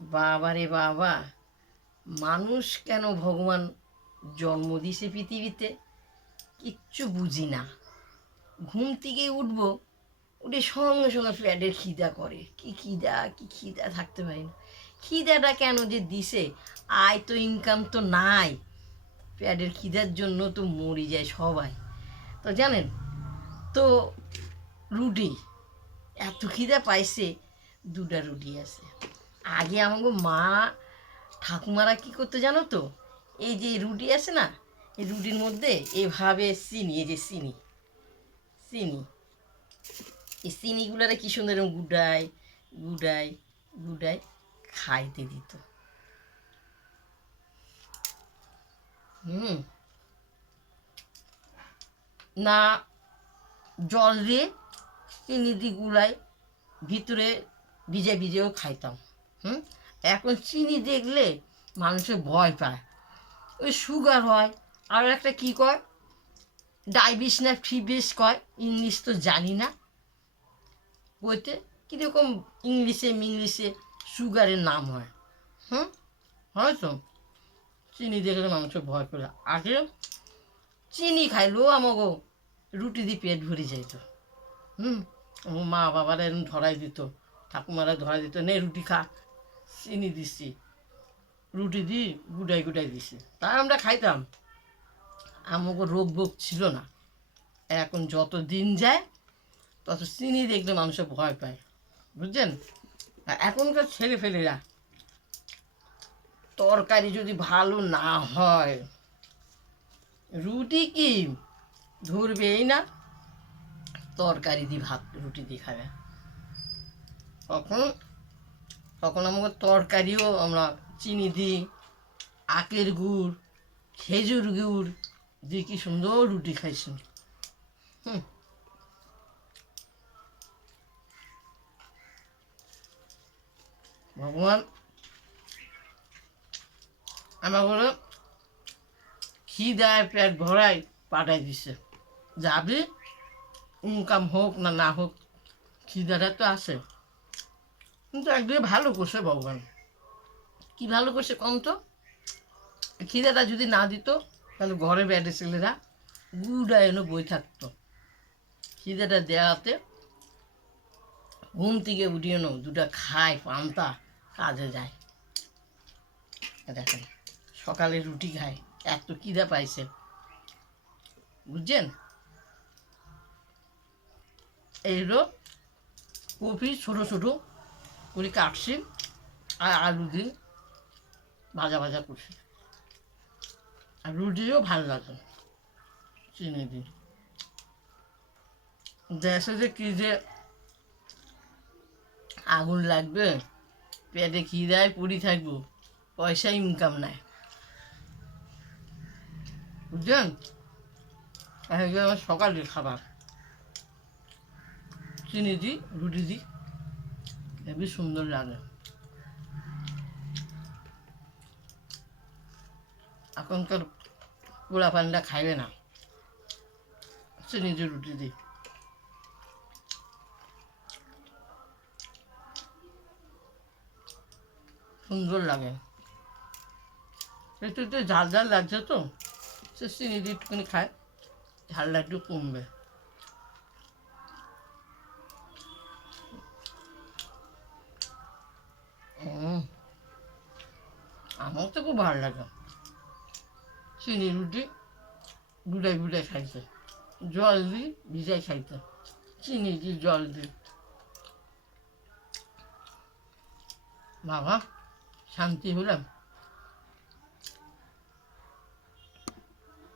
বাবা রে বাবা, মানুষ কেন ভগবান জন্ম দিছে পৃথিবীতে কিচ্ছু বুঝি না। ঘুম থেকে উঠবো, উঠে সঙ্গে সঙ্গে পেটের খিদা করে, কি খিদা থাকতে পারি না। খিদাটা কেন যে দিছে, আয় তো ইনকাম তো নাই, পেটের খিদার জন্য তো মরি যায় সবাই। তো জানেন তো, রুটি এত খিদা পাইছে, দুটা রুটি আছে। আগে আমাকে মা ঠাকুমারা কী করতে জানো তো, এই যে রুটি আছে না, এই রুটির মধ্যে এভাবে চিনি, এই যে চিনি চিনি এই চিনিগুলারে কি সুন্দর গুডাই গুডাই গুডাই খাইতে দিত। না জল দিয়ে চিনি দিয়ে গুলাই ভিতরে ভিজে ভিজেও খাইতাম। এখন চিনি দেখলে মানুষের ভয় পায়, ওই সুগার হয়, আর একটা কী কয় ডায়াবেটিস না ফিবিস কয়, ইংলিশ তো জানি না, বইতে কীরকম ইংলিশে সুগারের নাম হয়। হয়তো চিনি দেখলে মানুষের ভয় করে। আগে চিনি খাইলেও আমাকে রুটি দিয়ে পেট ভরে যাইতো। মা বাবারা এরকম ধরাই দিত, ঠাকুমারা ধরাই দিত, নে রুটি খা, চিনি দিচ্ছি, রুটি দিয়ে গুডাই গুডাই দিছি, তাই আমরা খাইতাম। আমাকে রোগ বোগ ছিল না। এখন যত দিন যায় তত চিনি দেখলে মানুষের ভয় পায়, বুঝছেন। এখনকার ছেলে ফেলেরা তরকারি যদি ভালো না হয়, রুটি কি ধরবেই না, তরকারি দিয়ে ভাত রুটি দিয়ে খাবে। তখন তখন আমাকে তরকারিও আমরা চিনি দিই, আখের গুড়, খেজুর গুড় দিয়ে কি সুন্দর রুটি খাইছি। ভগবান আমাকে খিদায় পেট ভরাই পাঠাই দিছে, যাবি ইনকাম হোক না না হোক, খিদাটা তো আসে। কিন্তু একদিকে ভালো করছে ভগবান। কি ভালো করছে কম তো, খিদাটা যদি না দিত তাহলে ঘরে বেড়ে ছেলেরা গুড়া এনে বই থাকতো। খিদাটা দেওয়াতে ঘুম থেকে উঠিয়ে নো দুটা খায় পান্তা, কাজে যায়। দেখেন সকালে রুটি খায়, এত খিদা পাইছে, বুঝছেন। এইগুলো কপি ছোটো ছোটো করে কাটছি, আর আলু দিয়ে ভাজা ভাজা করছি, আর রুটিও ভালো লাগে চিনি দিই। দেশে যে কী যে আগুন লাগবে, পেটে খিদায় পড়ি থাকবো, পয়সা ইনকাম নাই, বুঝছেন। এগুলো আমার সকালের খাবার, চিনি দিই রুটি দিই, হেবি সুন্দর লাগে। এখনকার পোড়া পানিটা খাইবে না, চিনি দিয়ে রুটি দিই, সুন্দর লাগে। একটু একটু ঝাল ঝাল লাগছে তো, সে চিনি দিয়ে একটুখানি খায়, ঝালটা একটু কমবে। আমার তো খুব ভালো লাগে চিনি রুটি গুড়াই গুড়াই খাইতে, জল দিই ভিজাই খাইতে, চিনি দিই জল দিই, বাবা শান্তি হলাম।